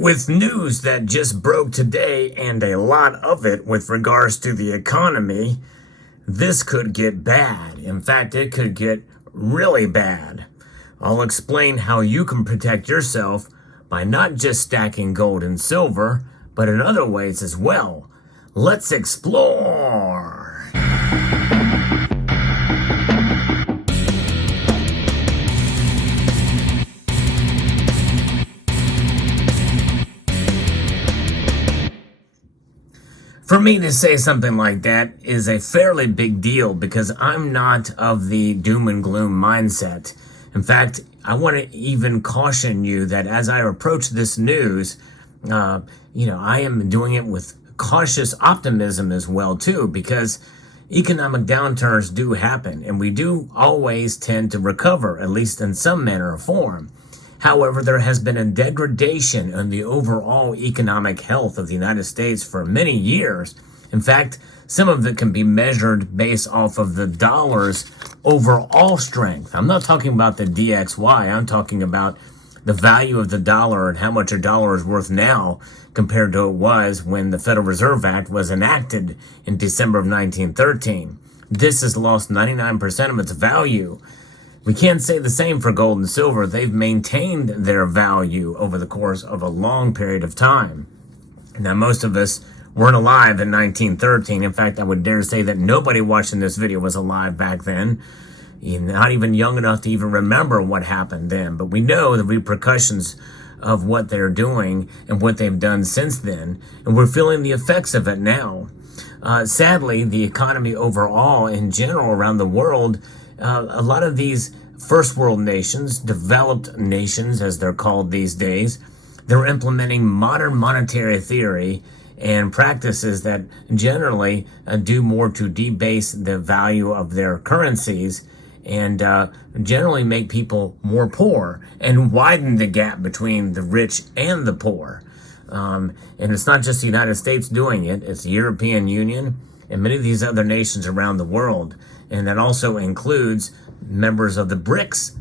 With news that just broke today and a lot of it with regards to the economy, this could get bad. In fact, it could get really bad. I'll explain how you can protect yourself by not just stacking gold and silver, but in other ways as well. Let's explore. For me to say something like that is a fairly big deal because I'm not of the doom and gloom mindset. In fact, I want to even caution you that as I approach this news, I am doing it with cautious optimism as well too, because economic downturns do happen and we do always tend to recover, at least in some manner or form. However, there has been a degradation in the overall economic health of the United States for many years. In fact, some of it can be measured based off of the dollar's overall strength. I'm not talking about the DXY. I'm talking about the value of the dollar and how much a dollar is worth now compared to it was when the Federal Reserve Act was enacted in December of 1913. This has lost 99% of its value. We can't say the same for gold and silver. They've maintained their value over the course of a long period of time. Now, most of us weren't alive in 1913. In fact, I would dare say that nobody watching this video was alive back then. You're not even young enough to even remember what happened then. But we know the repercussions of what they're doing and what they've done since then. And we're feeling the effects of it now. Sadly, the economy overall in general around the world, a lot of these first world nations, developed nations as they're called these days, they're implementing modern monetary theory and practices that generally do more to debase the value of their currencies and generally make people more poor and widen the gap between the rich and the poor. And it's not just the United States doing it, it's the European Union and many of these other nations around the world. And that also includes members of the BRICS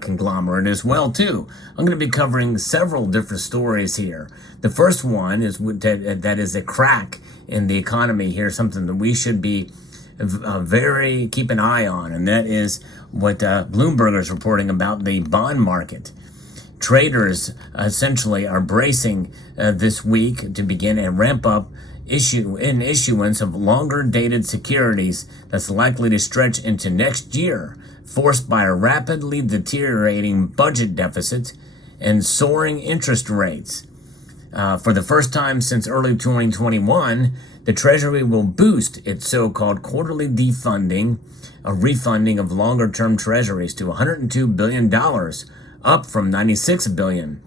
conglomerate as well, too. I'm going to be covering several different stories here. The first one is that is a crack in the economy here, something that we should be keep an eye on, and that is what Bloomberg is reporting about the bond market. Traders essentially are bracing this week to begin a ramp up issuance of longer dated securities that's likely to stretch into next year, forced by a rapidly deteriorating budget deficit and soaring interest rates. For the first time since early 2021, the Treasury will boost its so-called quarterly refunding of longer-term treasuries to $102 billion, up from $96 billion.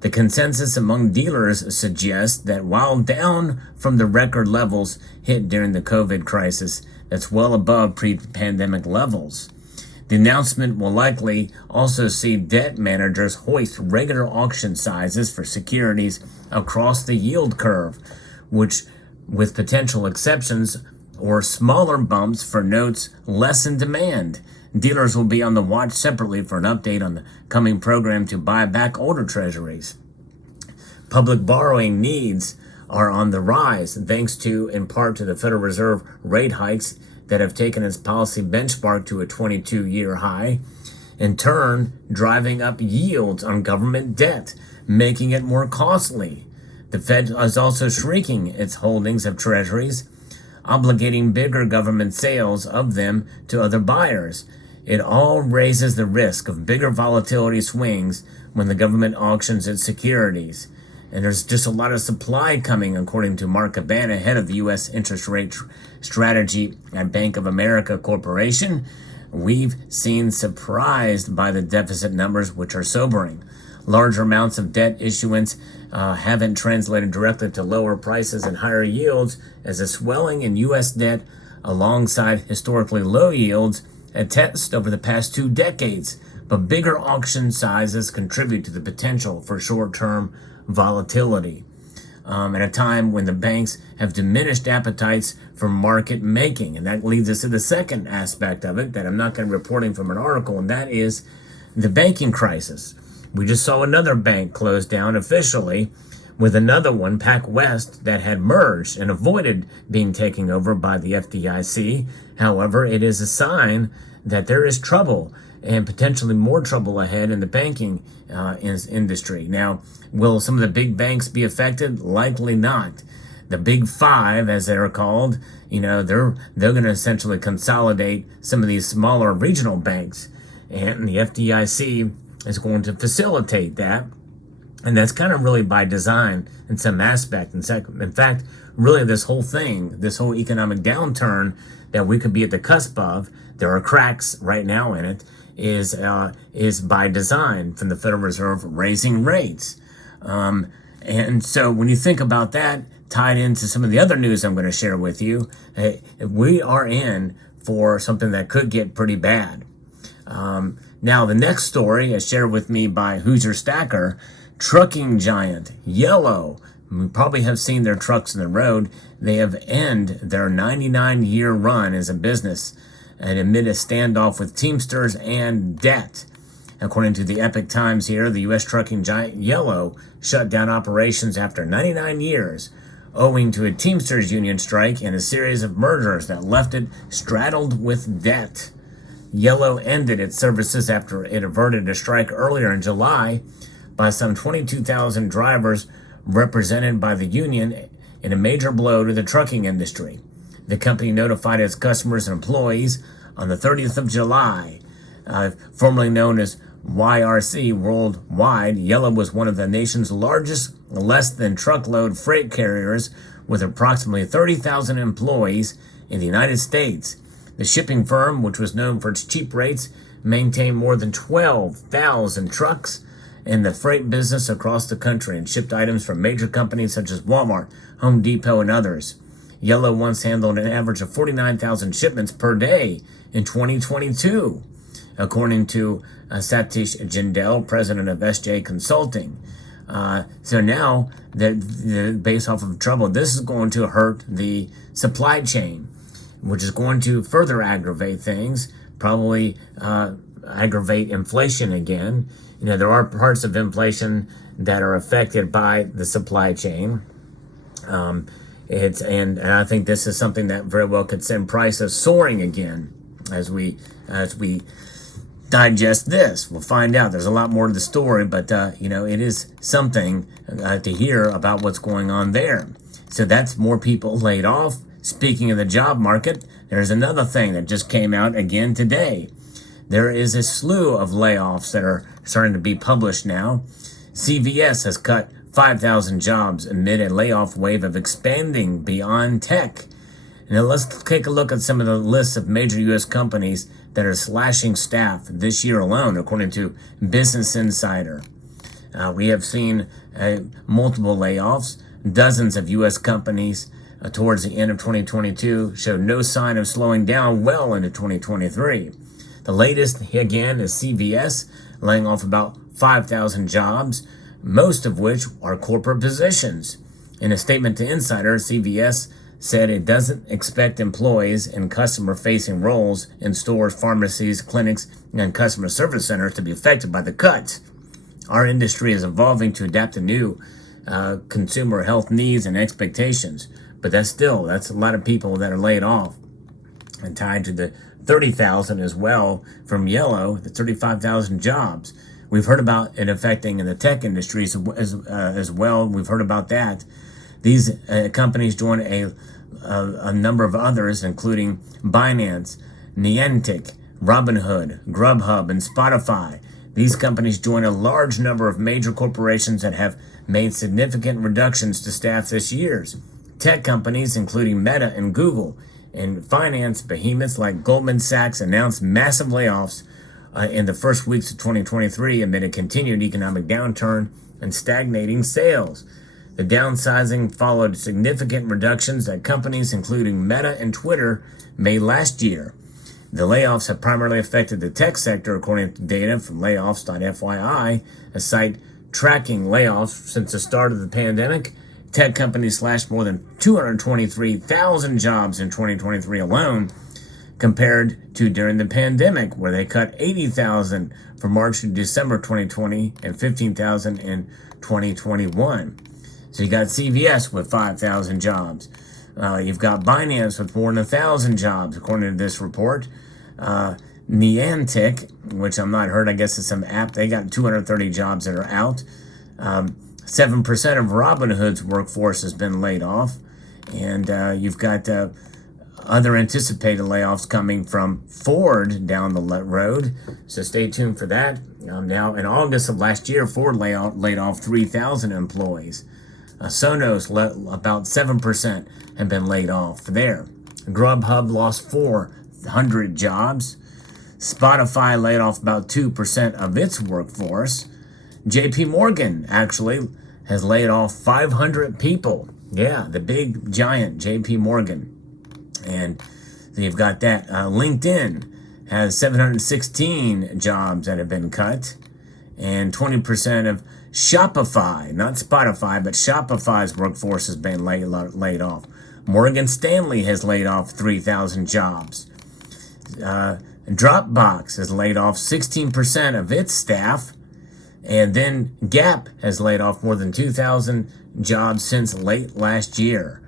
The consensus among dealers suggests that while down from the record levels hit during the COVID crisis, that's well above pre-pandemic levels. The announcement will likely also see debt managers hoist regular auction sizes for securities across the yield curve, which, with potential exceptions or smaller bumps for notes less in demand. Dealers will be on the watch separately for an update on the coming program to buy back older treasuries. Public borrowing needs are on the rise, thanks to, in part, to the Federal Reserve rate hikes that have taken its policy benchmark to a 22-year high, in turn driving up yields on government debt, making it more costly. The Fed is also shrinking its holdings of treasuries, obligating bigger government sales of them to other buyers. It all raises the risk of bigger volatility swings when the government auctions its securities. And there's just a lot of supply coming, according to Mark Cabana, head of the U.S. interest rate strategy at Bank of America Corporation. We've seen surprised by the deficit numbers, which are sobering. Larger amounts of debt issuance haven't translated directly to lower prices and higher yields, as a swelling in U.S. debt alongside historically low yields attest over the past 2 decades. But bigger auction sizes contribute to the potential for short-term volatility at a time when the banks have diminished appetites for market making. And that leads us to the second aspect of it that I'm not going to be reporting from an article, and that is the banking crisis. We just saw another bank close down officially with another one, PacWest, that had merged and avoided being taken over by the FDIC. However, it is a sign that there is trouble and potentially more trouble ahead in the banking industry. Now, will some of the big banks be affected? Likely not. The big five, as they're called, they're going to essentially consolidate some of these smaller regional banks, and the FDIC is going to facilitate that. And that's kind of really by design in some aspect. In fact, really this whole thing, this whole economic downturn that we could be at the cusp of, there are cracks right now in it, is by design from the Federal Reserve raising rates. And so when you think about that, tied into some of the other news I'm going to share with you, we are in for something that could get pretty bad. Now, the next story is shared with me by Hoosier Stacker. Trucking giant Yellow, you probably have seen their trucks in the road. They have ended their 99-year run as a business and amid a standoff with Teamsters and debt. According to the Epic Times here, the U.S. trucking giant Yellow shut down operations after 99 years, owing to a Teamsters union strike and a series of mergers that left it straddled with debt. Yellow ended its services after it averted a strike earlier in July by some 22,000 drivers represented by the union in a major blow to the trucking industry. The company notified its customers and employees on the 30th of July. Formerly known as YRC Worldwide, Yellow was one of the nation's largest less-than-truckload freight carriers with approximately 30,000 employees in the United States. The shipping firm, which was known for its cheap rates, maintained more than 12,000 trucks in the freight business across the country and shipped items from major companies such as Walmart, Home Depot, and others. Yellow once handled an average of 49,000 shipments per day in 2022, according to Satish Jindal, president of SJ Consulting. So now, based off of trouble, this is going to hurt the supply chain, which is going to further aggravate things, probably aggravate inflation again. There are parts of inflation that are affected by the supply chain. And I think this is something that very well could send prices soaring again as we digest this. We'll find out. There's a lot more to the story, but it is something to hear about what's going on there. So that's more people laid off. Speaking of the job market, there's another thing that just came out again today. There is a slew of layoffs that are starting to be published now. CVS has cut 5,000 jobs amid a layoff wave of expanding beyond tech. Now let's take a look at some of the lists of major U.S. companies that are slashing staff this year alone, according to Business Insider. We have seen multiple layoffs. Dozens of U.S. companies towards the end of 2022 showed no sign of slowing down well into 2023. The latest, again, is CVS, laying off about 5,000 jobs, most of which are corporate positions. In a statement to Insider, CVS said it doesn't expect employees in customer-facing roles in stores, pharmacies, clinics, and customer service centers to be affected by the cuts. Our industry is evolving to adapt to new consumer health needs and expectations, but that's a lot of people that are laid off. And tied to the 30,000 as well from Yellow, the 35,000 jobs. We've heard about it affecting in the tech industries as well. We've heard about that. These companies join a number of others, including Binance, Niantic, Robinhood, Grubhub, and Spotify. These companies join a large number of major corporations that have made significant reductions to staff this year. Tech companies, including Meta and Google, and finance behemoths like Goldman Sachs announced massive layoffs in the first weeks of 2023 amid a continued economic downturn and stagnating sales. The downsizing followed significant reductions that companies including Meta and Twitter made last year. The layoffs have primarily affected the tech sector, according to data from layoffs.fyi, a site tracking layoffs since the start of the pandemic. Tech companies slashed more than 223,000 jobs in 2023 alone, compared to during the pandemic, where they cut 80,000 from March to December 2020 and 15,000 in 2021. So you got CVS with 5,000 jobs. You've got Binance with more than 1,000 jobs, according to this report. Niantic, which I'm not heard, I guess it's some app, they got 230 jobs that are out. 7% of Robinhood's workforce has been laid off. And you've got other anticipated layoffs coming from Ford down the road. So stay tuned for that. Now, in August of last year, Ford laid off 3,000 employees. Sonos, about 7% have been laid off there. Grubhub lost 400 jobs. Spotify laid off about 2% of its workforce. JP Morgan actually has laid off 500 people. Yeah, the big giant JP Morgan. And you've got that. LinkedIn has 716 jobs that have been cut. And 20% of Shopify, not Spotify, but Shopify's workforce has been laid off. Morgan Stanley has laid off 3,000 jobs. Dropbox has laid off 16% of its staff. And then Gap has laid off more than 2,000 jobs since late last year.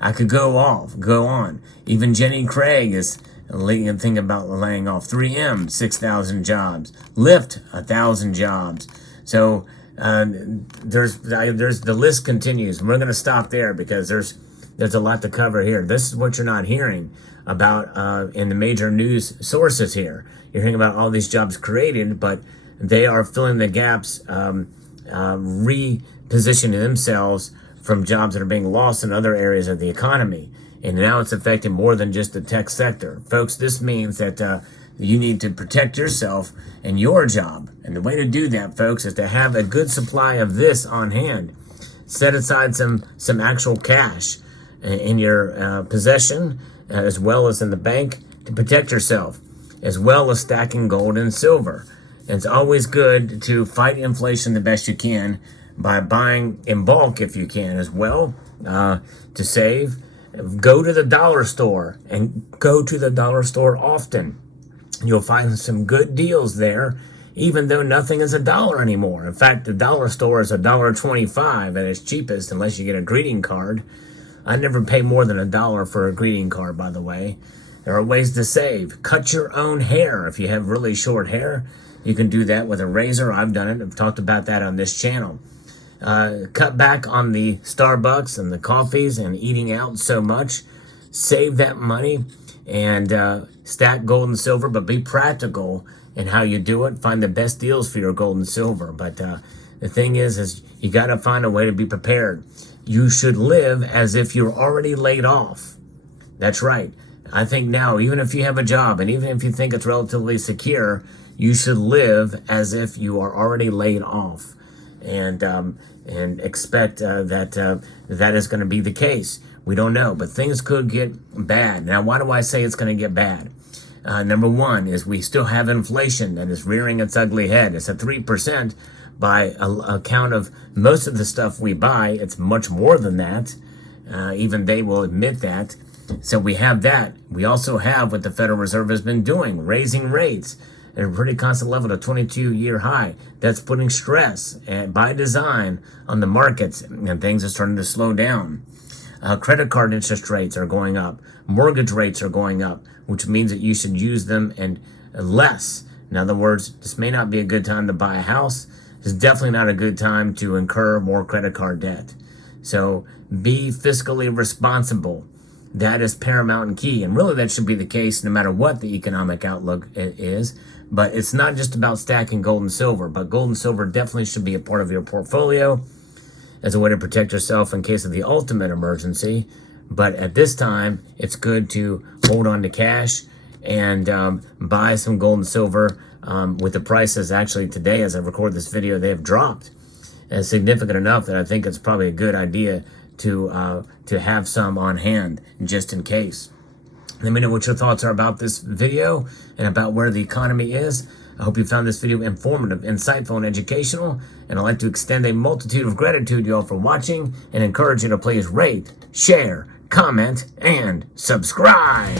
I could go on. Even Jenny Craig is thinking about laying off. 3M, 6,000 jobs. Lyft, 1,000 jobs. So there's the list continues. And we're going to stop there because there's a lot to cover here. This is what you're not hearing about in the major news sources here. You're hearing about all these jobs created, but they are filling the gaps, repositioning themselves from jobs that are being lost in other areas of the economy. And now it's affecting more than just the tech sector. Folks, this means that you need to protect yourself and your job. And the way to do that, folks, is to have a good supply of this on hand. Set aside some actual cash in your possession, as well as in the bank, to protect yourself, as well as stacking gold and silver. And it's always good to fight inflation the best you can by buying in bulk if you can as well, to save. Go to the dollar store, and go to the dollar store often. You'll find some good deals there, even though nothing is $1 anymore. In fact, the dollar store is $1.25 at its cheapest, unless you get a greeting card. I never pay more than $1 for a greeting card, by the way. There are ways to save. Cut your own hair. If you have really short hair, you can do that with a razor. I've done it. I've talked about that on this channel. Cut back on the Starbucks and the coffees and eating out so much. Save that money and stack gold and silver, but be practical in how you do it. Find the best deals for your gold and silver. But the thing is you got to find a way to be prepared. You should live as if you're already laid off. That's right. I think now, even if you have a job and even if you think it's relatively secure, you should live as if you are already laid off, and expect that is going to be the case. We don't know, but things could get bad. Now, why do I say it's going to get bad? Number one is we still have inflation that is rearing its ugly head. It's at 3%. By account of most of the stuff we buy, it's much more than that. Even they will admit that. So we have that. We also have what the Federal Reserve has been doing, raising rates at a pretty constant level, a 22-year high. That's putting stress, by design, on the markets, and things are starting to slow down. Credit card interest rates are going up. Mortgage rates are going up, which means that you should use them and less. In other words, this may not be a good time to buy a house. It's definitely not a good time to incur more credit card debt. So be fiscally responsible. That is paramount and key. And really that should be the case no matter what the economic outlook is. But it's not just about stacking gold and silver. But gold and silver definitely should be a part of your portfolio as a way to protect yourself in case of the ultimate emergency. But at this time, it's good to hold on to cash and buy some gold and silver with the prices actually today, as I record this video, they have dropped significant enough that I think it's probably a good idea to have some on hand just in case. Let me know what your thoughts are about this video and about where the economy is. I hope you found this video informative, insightful, and educational. And I'd like to extend a multitude of gratitude to you all for watching and encourage you to please rate, share, comment, and subscribe.